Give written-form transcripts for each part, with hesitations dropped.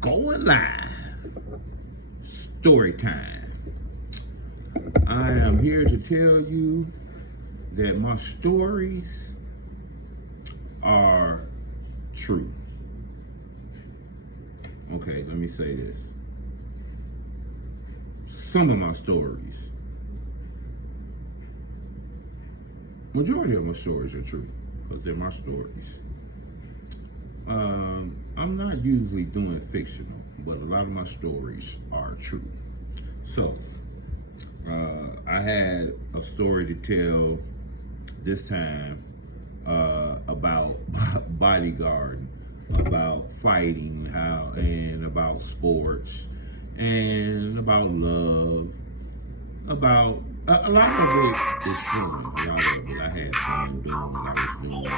Going live. Story time. I am here to tell you that my stories are true. Okay, let me say this. Some of my stories, majority of my stories are true because they're my stories. I'm not usually doing fictional, but a lot of my stories are true. So, I had a story to tell this time about bodyguarding, about fighting, and about sports, and about love, about a lot of it is fun. A lot of it I had fun doing when I was doing it.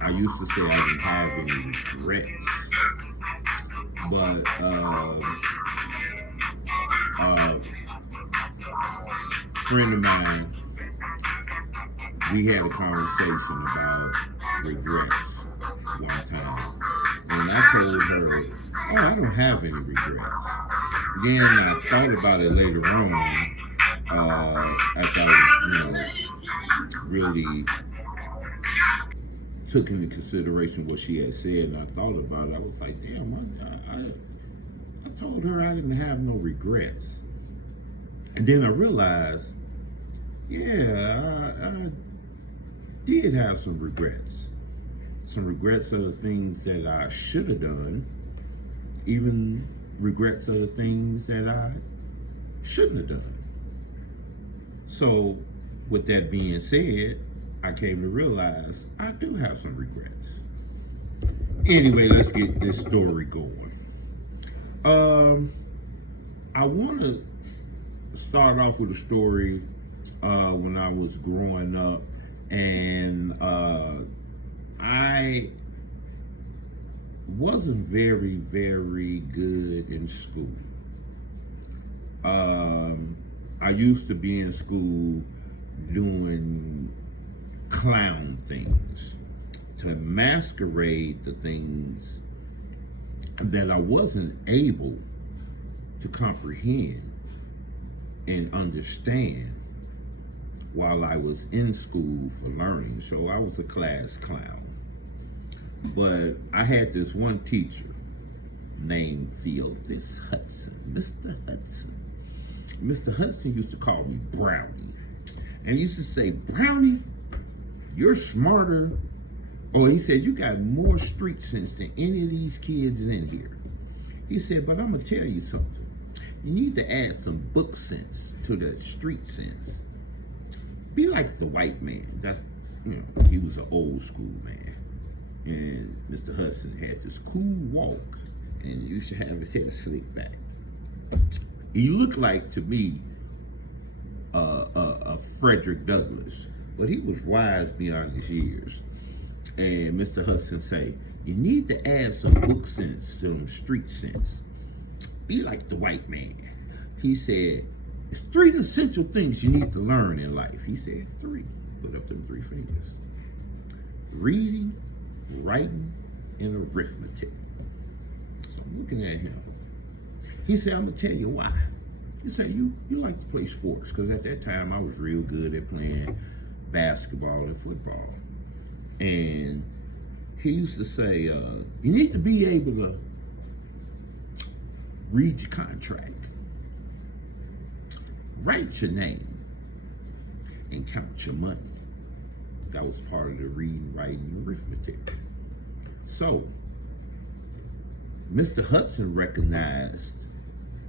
I used to say I didn't have any regrets, but a friend of mine, we had a conversation about regrets one time, and I told her, "Oh, I don't have any regrets." Then I thought about it later on, after I, really took into consideration what she had said, and I thought about it. I was like, "Damn, I told her I didn't have no regrets." And then I realized, yeah, I did have some regrets. Some regrets of the things that I should have done, even regrets of the things that I shouldn't have done. So, with that being said, I came to realize I do have some regrets. Anyway, let's get this story going. I want to start off with a story when I was growing up, and I wasn't very, very good in school. I used to be in school doing clown things to masquerade the things that I wasn't able to comprehend and understand while I was in school for learning. So I was a class clown. But I had this one teacher named Theophis Hudson, Mr. Hudson. Mr. Hudson used to call me Brownie. And he used to say, "Brownie, you're smarter." Oh, he said, "You got more street sense than any of these kids in here." He said, "But I'm going to tell you something. You need to add some book sense to the street sense. Be like the white man." That's, he was an old school man. And Mr. Hudson had this cool walk, and he used to have his hair slicked back. He looked like, to me, a Frederick Douglass, but he was wise beyond his years. And Mr. Hudson say, "You need to add some book sense to them street sense. Be like the white man." He said, "It's 3 essential things you need to learn in life." He said 3. Put up them 3 fingers. Reading, writing, and arithmetic. So I'm looking at him. He said, "I'm going to tell you why." He said, you like to play sports, because at that time I was real good at playing basketball and football. And he used to say, "You need to be able to read your contract, write your name, and count your money." That was part of the reading, writing, and arithmetic. So, Mr. Hudson recognized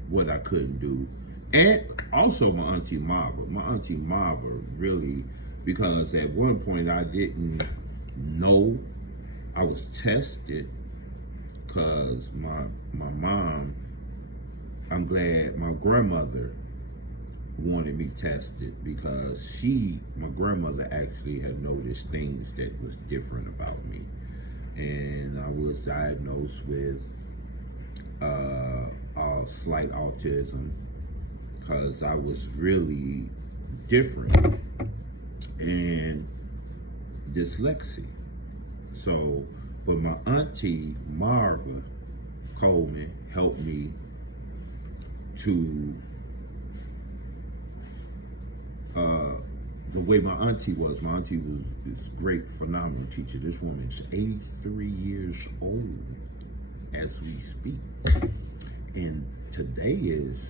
what I couldn't do. And also my Auntie Marva. My Auntie Marva really, because at one point I didn't know. I was tested because my mom, I'm glad my grandmother wanted me tested, because my grandmother actually had noticed things that was different about me. And I was diagnosed with slight autism, because I was really different, and dyslexia. So But my auntie Marva Coleman helped me to the way my auntie was. My auntie was this great, phenomenal teacher. This woman is 83 years old as we speak. And today is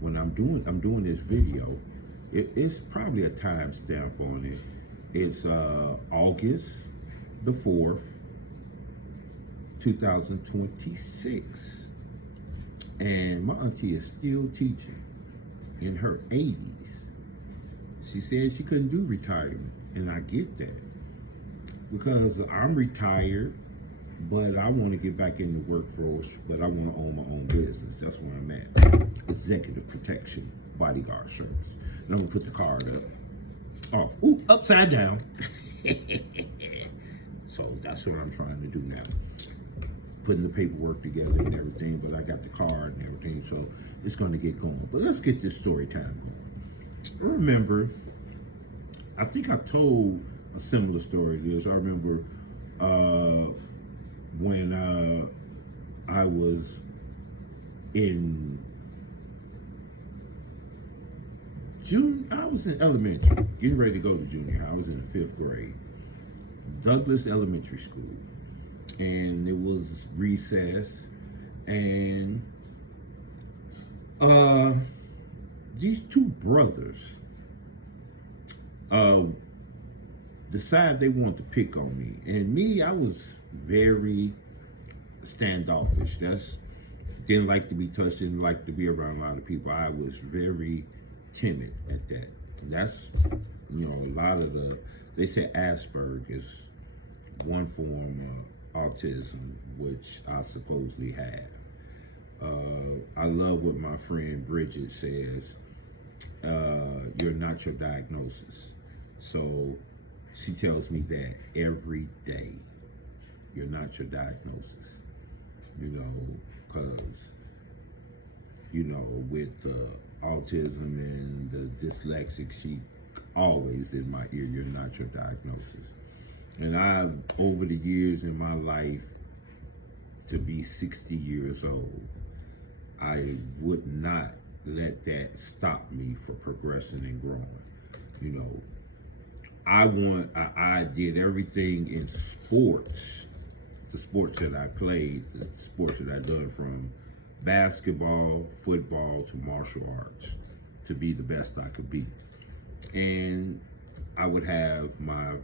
when I'm doing this video. It's probably a timestamp on it. It's August the 4th, 2026. And my auntie is still teaching in her 80s. She said she couldn't do retirement, and I get that because I'm retired, but I want to get back in the workforce, but I want to own my own business. That's where I'm at. Executive Protection Bodyguard Service. And I'm going to put the card up. Oh, ooh, upside down. So that's what I'm trying to do now. Putting the paperwork together and everything, but I got the card and everything, so it's going to get going. But let's get this story time going. I remember, I think I told a similar story to this. I remember when I was in I was in elementary, getting ready to go to junior high. I was in the 5th grade, Douglas Elementary School, and it was recess, and these two brothers decided they wanted to pick on me. And me, I was very standoffish. Didn't like to be touched, didn't like to be around a lot of people. I was very timid at that. That's, a lot of they say Asperger's is one form of autism, which I supposedly have. I love what my friend Bridget says, you're not your diagnosis. So she tells me that every day. You're not your diagnosis. Because, with autism and the dyslexic, she always in my ear, you're not your diagnosis. And I've, over the years in my life, to be 60 years old, I would not let that stop me from progressing and growing. I did everything in sports, the sports that I played, the sports that I done, from basketball, football to martial arts, to be the best I could be. And I would have my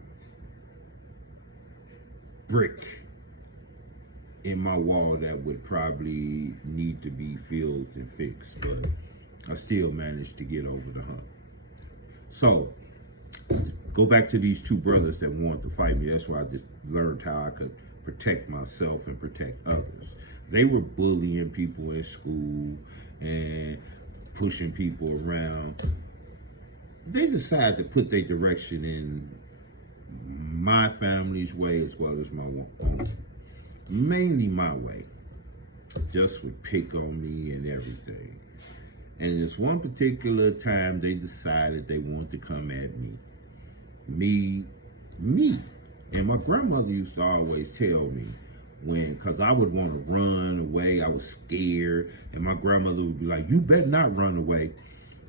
brick in my wall that would probably need to be filled and fixed, but I still managed to get over the hump. So, go back to these two brothers that wanted to fight me. That's why I just learned how I could protect myself and protect others. They were bullying people in school and pushing people around. They decided to put their direction in my family's way as well as my own. Mainly my way. Just would pick on me and everything. And this one particular time, they decided they wanted to come at me. Me. And my grandmother used to always tell me, because I would want to run away, I was scared, and my grandmother would be like, you better not run away.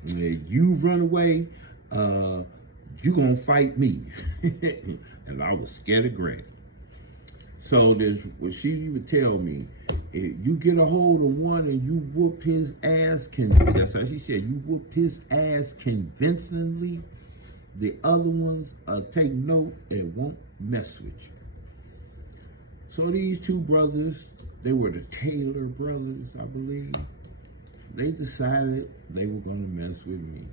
And if you run away, you gonna fight me. And I was scared of Granny. So she would tell me, if you get a hold of one and you whoop his ass, that's how she said, you whoop his ass convincingly, the other ones take note and won't mess with you. So these two brothers, they were the Taylor brothers, I believe. They decided they were gonna mess with me.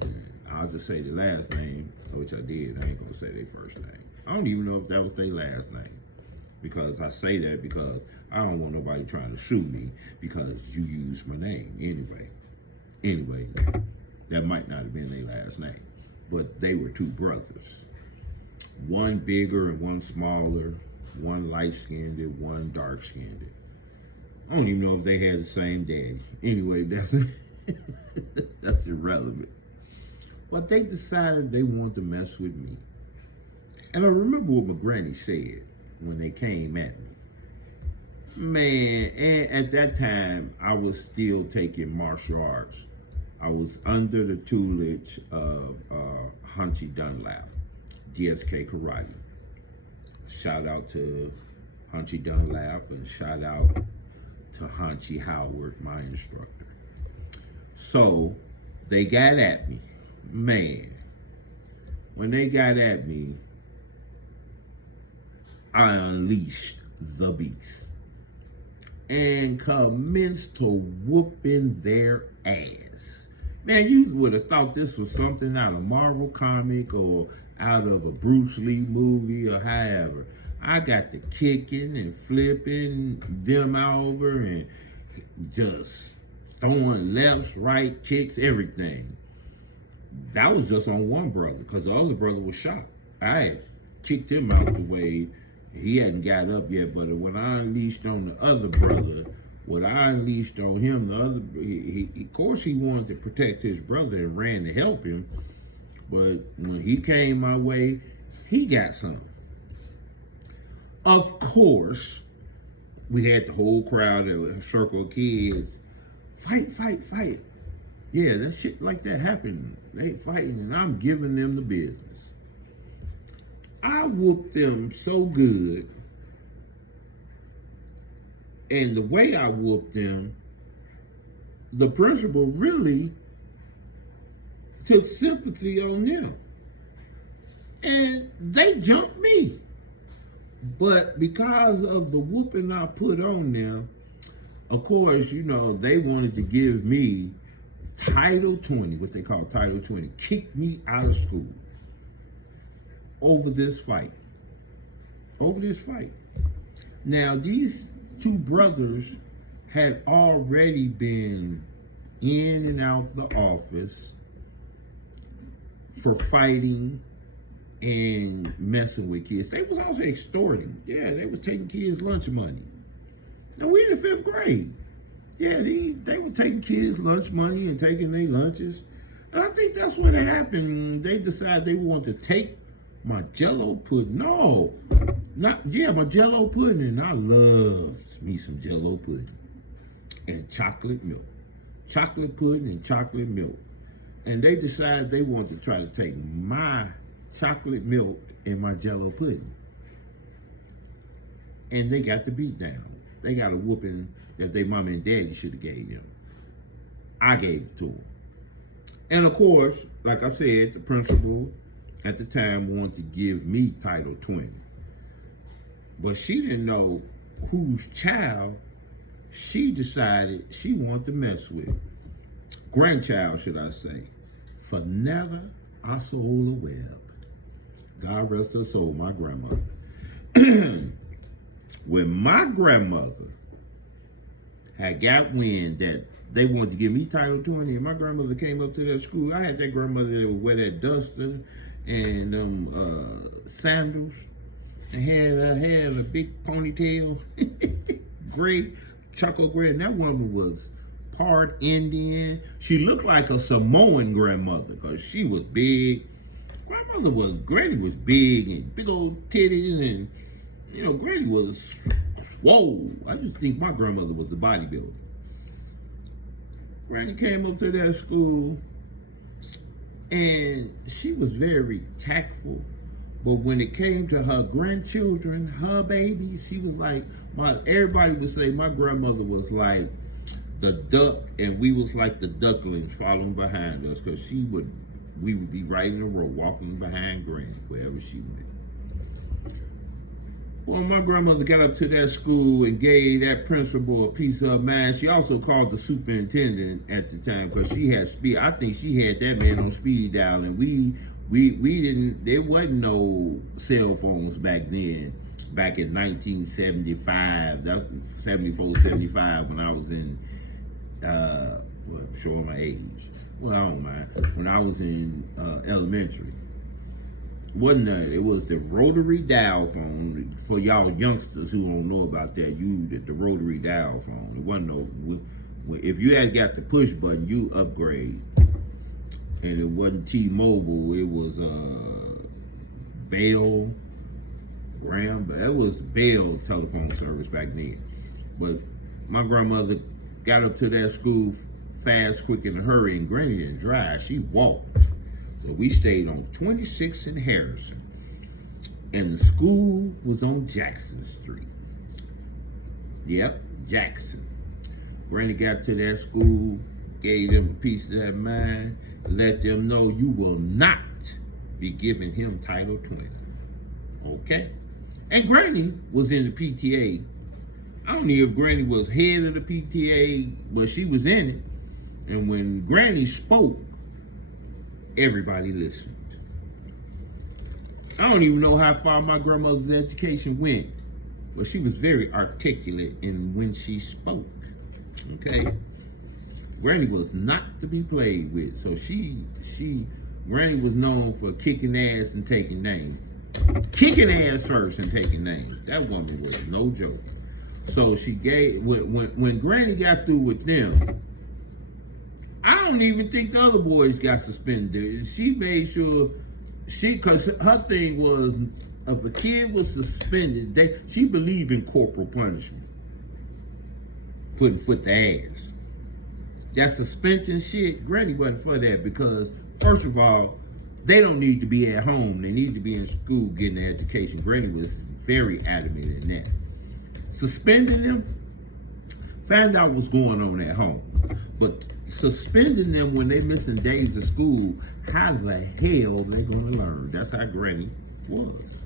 And I'll just say the last name, which I did. I ain't gonna say their first name. I don't even know if that was their last name, because I say that because I don't want nobody trying to sue me because you used my name anyway. That might not have been their last name, but they were two brothers. One bigger and one smaller, one light-skinned and one dark-skinned. I don't even know if they had the same daddy. Anyway, that's irrelevant. But they decided they wanted to mess with me. And I remember what my granny said. when they came at me. Man, and at that time, I was still taking martial arts. I was under the tutelage of Hunchy Dunlap, DSK Karate. Shout out to Hunchy Dunlap and shout out to Hunchy Howard, my instructor. So they got at me. Man, when they got at me, I unleashed the beast and commenced to whooping their ass. Man, you would have thought this was something out of Marvel comic or out of a Bruce Lee movie or however. I got the kicking and flipping them over and just throwing lefts, right, kicks, everything. That was just on one brother because the other brother was shot. I had kicked him out the way. He hadn't got up yet, but when I unleashed on the other brother, what I unleashed on him, the other, he of course he wanted to protect his brother and ran to help him, but when he came my way, he got some. Of course, we had the whole crowd, a circle of kids, fight, fight, fight. Yeah, that shit like that happened. They fighting and I'm giving them the business. I whooped them so good, and the way I whooped them, the principal really took sympathy on them. And they jumped me. But because of the whooping I put on them, of course, you know, they wanted to give me Title 20, what they call Title 20, kick me out of school over this fight. Over this fight. Now, these two brothers had already been in and out the office for fighting and messing with kids. They was also extorting. Yeah, they was taking kids' lunch money. Now, we in the 5th grade. Yeah, they were taking kids' lunch money and taking their lunches. And I think that's what had happened. They decided they wanted to take my Jell-O pudding. No, my Jell-O pudding. And I loved me some Jell-O pudding and chocolate milk. Chocolate pudding and chocolate milk. And they decided they wanted to try to take my chocolate milk and my Jell-O pudding. And they got the beat down. They got a whooping that their mama and daddy should have gave them. I gave it to them. And of course, like I said, the principal at the time wanted to give me Title 20. But she didn't know whose child she decided she wanted to mess with. Grandchild, should I say. Fanella Osceola Webb. God rest her soul, my grandmother. When my grandmother had got wind that they wanted to give me Title 20, and my grandmother came up to that school, I had that grandmother that would wear that duster and sandals, and had a big ponytail, gray, chocolate gray, and that woman was part Indian. She looked like a Samoan grandmother because she was big. Granny was big and big old titties, and you know, Granny was swole. I just think my grandmother was a bodybuilder. Granny came up to that school and she was very tactful. But when it came to her grandchildren, her babies, she was like, everybody would say my grandmother was like the duck and we was like the ducklings following behind us because we would be right in a row walking behind Granny wherever she went. Well, my grandmother got up to that school and gave that principal a piece of her mind. She also called the superintendent at the time because she had speed. I think she had that man on speed dial, and we didn't. There wasn't no cell phones back then. Back in 1975, that was 74, 75 when I was in. I'm showing my age. Well, I don't mind. When I was in elementary. It was the rotary dial phone. For y'all youngsters who don't know about that, the rotary dial phone. It wasn't no, if you had got the push button, you upgrade. And it wasn't T-Mobile, it was Bell, Graham, but that was Bell telephone service back then. But my grandmother got up to that school fast, quick, in a hurry, and Granny didn't drive. She walked. So we stayed on 26th and Harrison. And the school was on Jackson Street. Yep, Jackson. Granny got to that school, gave them a piece of that mind, and let them know you will not be giving him Title 20. Okay? And Granny was in the PTA. I don't know if Granny was head of the PTA, but she was in it. And when Granny spoke, everybody listened. I don't even know how far my grandmother's education went, but she was very articulate in when she spoke. Okay? Granny was not to be played with. So Granny was known for kicking ass and taking names. Kicking ass first and taking names. That woman was no joke. So she gave, when Granny got through with them, I don't even think the other boys got suspended. She made sure, because her thing was, if a kid was suspended, she believed in corporal punishment. Putting foot to ass. That suspension shit, Granny wasn't for that, because first of all, they don't need to be at home. They need to be in school getting an education. Granny was very adamant in that. Suspending them, find out what's going on at home. But suspending them when they missing days of school, how the hell they gonna learn? That's how Granny was.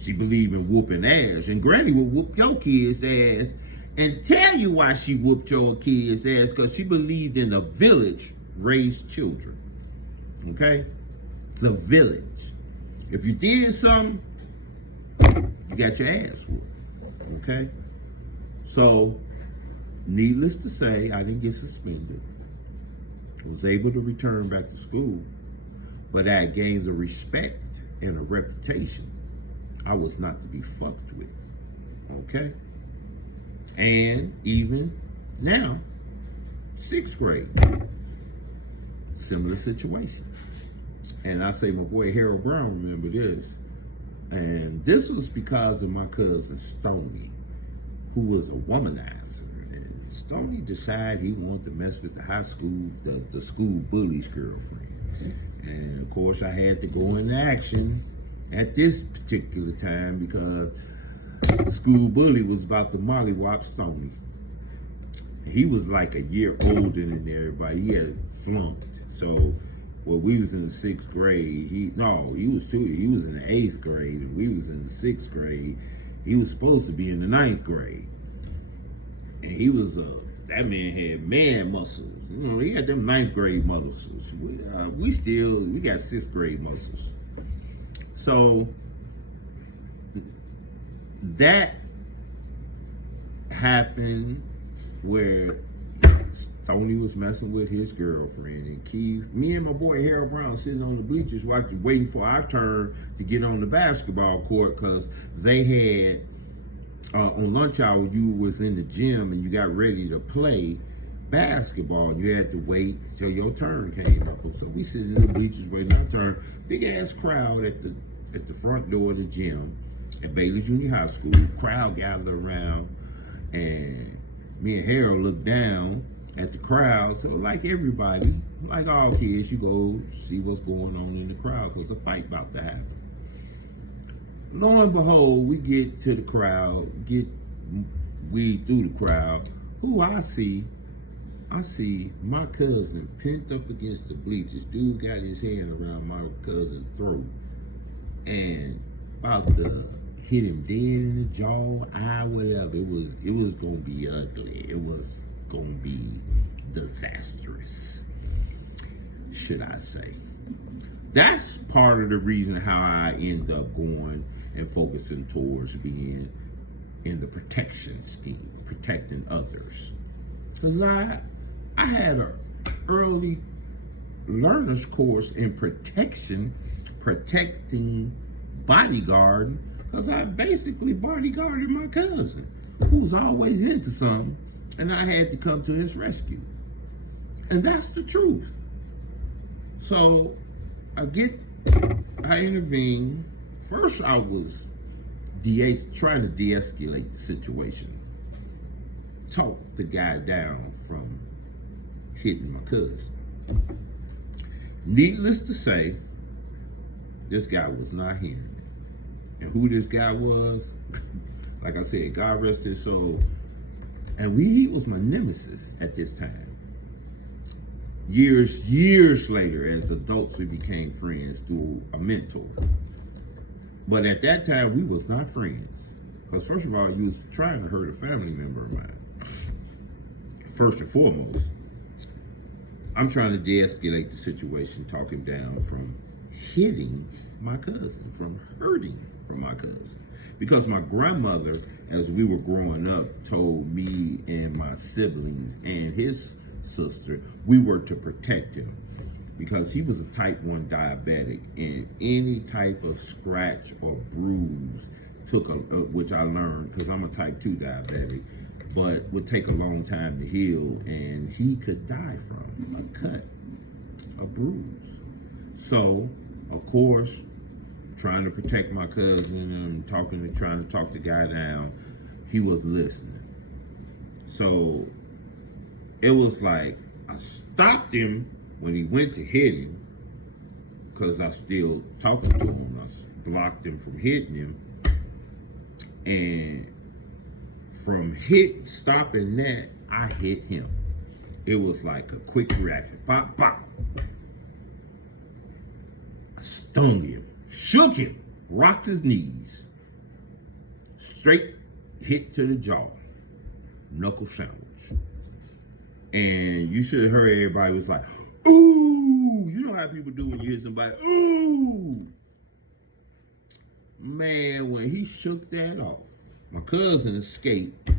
She believed in whooping ass, and Granny would whoop your kid's ass and tell you why she whooped your kid's ass, because she believed in a village raised children. Okay? The village. If you did something, you got your ass whooped. Okay? So, needless to say, I didn't get suspended. I was able to return back to school, but I gained the respect and a reputation. I was not to be fucked with. Okay? And even now, 6th grade, similar situation. And I say my boy Harold Brown remember this. And this was because of my cousin Stoney, who was a womanizer. And Stoney decided he wanted to mess with the high school, the school bully's girlfriend. And of course I had to go into action at this particular time, because the school bully was about to mollywop Stoney. He was like a year older than everybody. He had flunked. So we was in the 6th grade. He was in the 8th grade, and we was in the 6th grade. He was supposed to be in the 9th grade. And he was that man had man muscles. You know, he had them 9th grade muscles. We got 6th grade muscles. So that happened where Tony was messing with his girlfriend, and Keith, me and my boy Harold Brown sitting on the bleachers waiting for our turn to get on the basketball court, because they had on lunch hour, you was in the gym and you got ready to play basketball, and you had to wait till your turn came up. So we sitting in the bleachers waiting our turn. Big ass crowd at the front door of the gym at Bailey Junior High School. Crowd gathered around, and me and Harold looked down at the crowd. So like everybody, like all kids, you go see what's going on in the crowd, because a fight about to happen. Lo and behold, we get to the crowd, weed through the crowd. Who I see my cousin pinned up against the bleachers. Dude got his hand around my cousin's throat and about to hit him dead in the jaw, eye, whatever. It was gonna be ugly. It was gonna be disastrous, should I say. That's part of the reason how I end up going and focusing towards being in the protection scheme, protecting others. Because I had an early learner's course in protecting bodyguarding, because I basically bodyguarded my cousin, who was always into something, and I had to come to his rescue. And that's the truth. So I intervened. First I was trying to de-escalate the situation. Talk the guy down from hitting my cousin. Needless to say, this guy was not hearing it. And who this guy was, like I said, God rest his soul. And he was my nemesis at this time. Years later, as adults, we became friends through a mentor. But at that time, we was not friends. Because first of all, you was trying to hurt a family member of mine. First and foremost, I'm trying to de-escalate the situation, talk him down from hitting my cousin, from hurting from my cousin. Because my grandmother, as we were growing up, told me and my siblings and his sister, we were to protect him. Because he was a type 1 diabetic, and any type of scratch or bruise which I learned because I'm a type 2 diabetic, but would take a long time to heal, and he could die from a cut, a bruise. So, of course, trying to protect my cousin and trying to talk the guy down, he was listening. So, it was like I stopped him when he went to hit him, because I still talking to him. I blocked him from hitting him, and from stopping that, I hit him. It was like a quick reaction. Pop, pop. I stung him, shook him, rocked his knees, straight hit to the jaw, knuckle sandwich. And you should have heard everybody was like, ooh, you know how people do when you hit somebody, ooh. Man, when he shook that off, my cousin escaped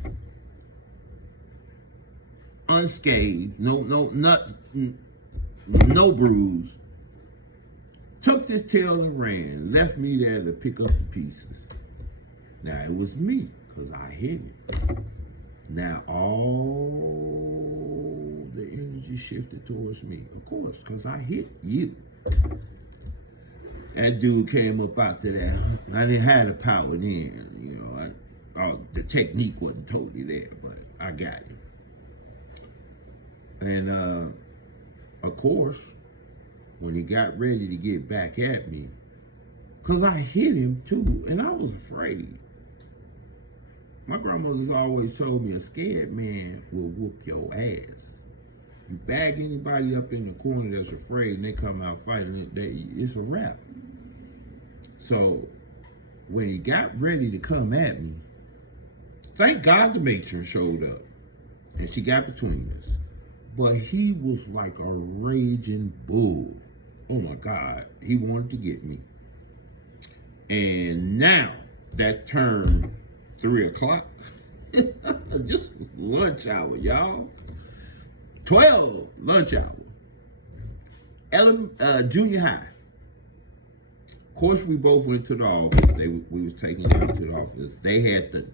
unscathed, no bruise, took his tail and ran, left me there to pick up the pieces. Now it was me, because I hit it. Now all the energy shifted towards me, of course, because I hit you. That dude came up after that. I didn't have the power then, you know. The technique wasn't totally there, but I got it. And of course, when he got ready to get back at me, because I hit him too, and I was afraid. My grandmother's always told me a scared man will whoop your ass. You bag anybody up in the corner that's afraid and they come out fighting, it's a wrap. So when he got ready to come at me, thank God the matron showed up and she got between us. But he was like a raging bull. Oh my God, he wanted to get me. And now that turned 3 o'clock, just lunch hour, y'all. 12, lunch hour. Junior high. Of course, we both went to the office. We was taking him to the office.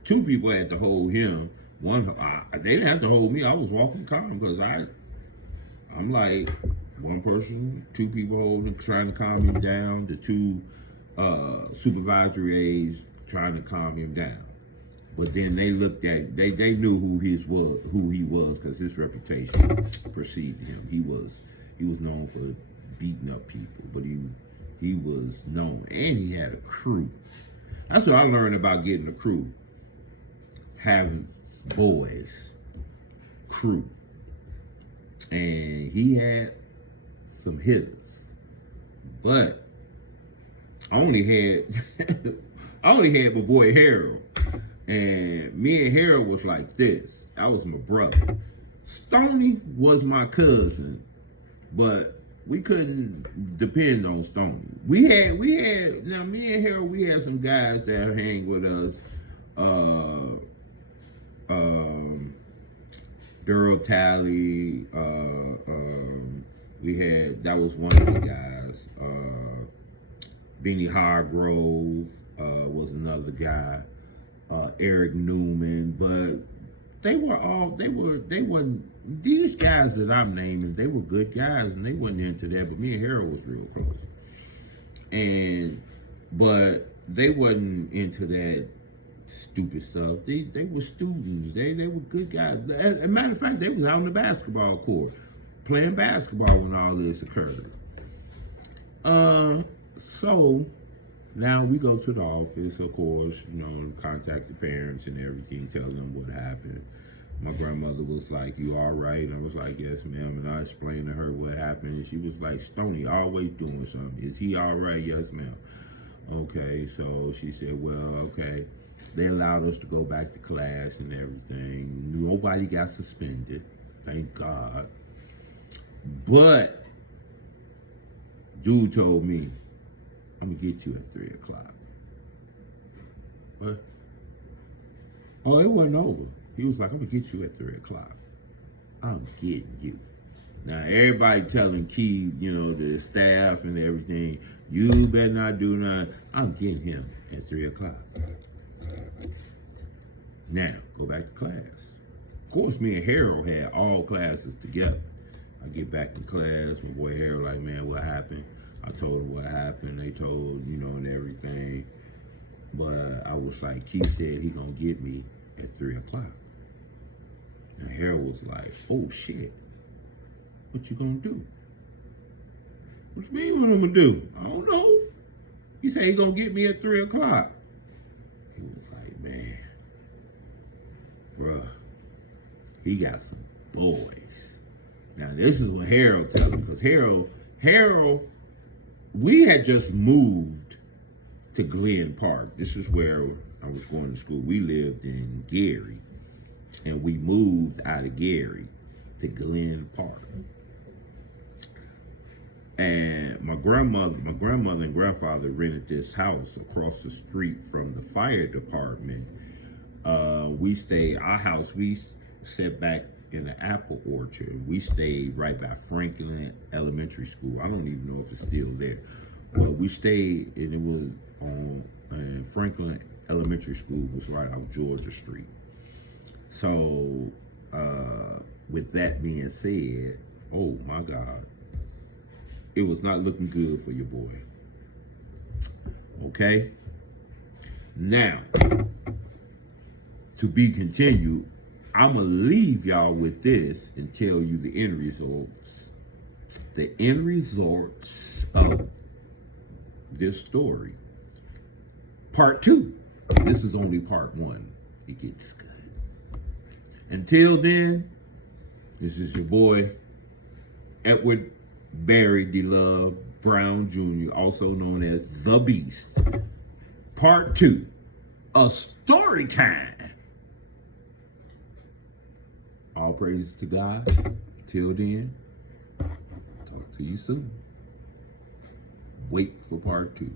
Two people had to hold him. They didn't have to hold me. I was walking calm because I'm like one person, 2 people holding, trying to calm him down. The 2 supervisory aides trying to calm him down. But then they looked at, they knew who he was because his reputation preceded him. He was known for beating up people, but he was known, and he had a crew. That's what I learned about getting a crew. Having boys, crew. And he had some hitters. But I only had my boy Harold. And me and Harold was like this. That was my brother. Stoney was my cousin, but we couldn't depend on Stoney. Now me and Harold, we had some guys that hang with us. Daryl Talley, that was one of the guys. Benny Hargrove was another guy. Eric Newman, but these guys that I'm naming, they were good guys and they wasn't into that, but me and Harold was real close. But they wasn't into that stupid stuff. They were students. They were good guys. As a matter of fact, they was out on the basketball court playing basketball when all this occurred. So now we go to the office, of course, you know, and contact the parents and everything, tell them what happened. My grandmother was like, "You all right?" And I was like, "Yes, ma'am." And I explained to her what happened. And she was like, "Stoney always doing something. Is he all right?" "Yes, ma'am." Okay, so she said, "Well, okay." They allowed us to go back to class and everything. Nobody got suspended, thank God. But dude told me, "I'm gonna get you at 3 o'clock." What? Oh, it wasn't over. He was like, "I'm gonna get you at 3 o'clock. I'm getting you." Now everybody telling Key, you know, the staff and everything, "You better not do nothing." I'm getting him at 3 o'clock. Now, go back to class. Of course, me and Harold had all classes together. I get back in class, my boy Harold like, "Man, what happened?" I told him what happened. They told, you know, and everything. But I was like, Keith said he gonna get me at 3 o'clock. And Harold was like, "Oh shit, what you gonna do?" "What you mean what I'm gonna do?" "I don't know. He said he gonna get me at 3 o'clock. He was like, "Man, bruh, he got some boys." Now this is what Harold told me, because Harold, we had just moved to Glen Park. This is where I was going to school. We lived in Gary, and we moved out of Gary to Glen Park. And my grandmother and grandfather rented this house across the street from the fire department. We set back in the apple orchard. We stayed right by Franklin Elementary School. I don't even know if it's still there. But we stayed, and it was on Franklin Elementary School was right off Georgia Street. So, with that being said, oh my God, it was not looking good for your boy. Okay? Now, to be continued, I'm going to leave y'all with this and tell you the end results. The end results of this story. Part 2. This is only part 1. It gets good. Until then, this is your boy, Edward Barry DeLove Brown Jr., also known as The Beast. Part 2. A story time. All praises to God. Till then, talk to you soon. Wait for part 2.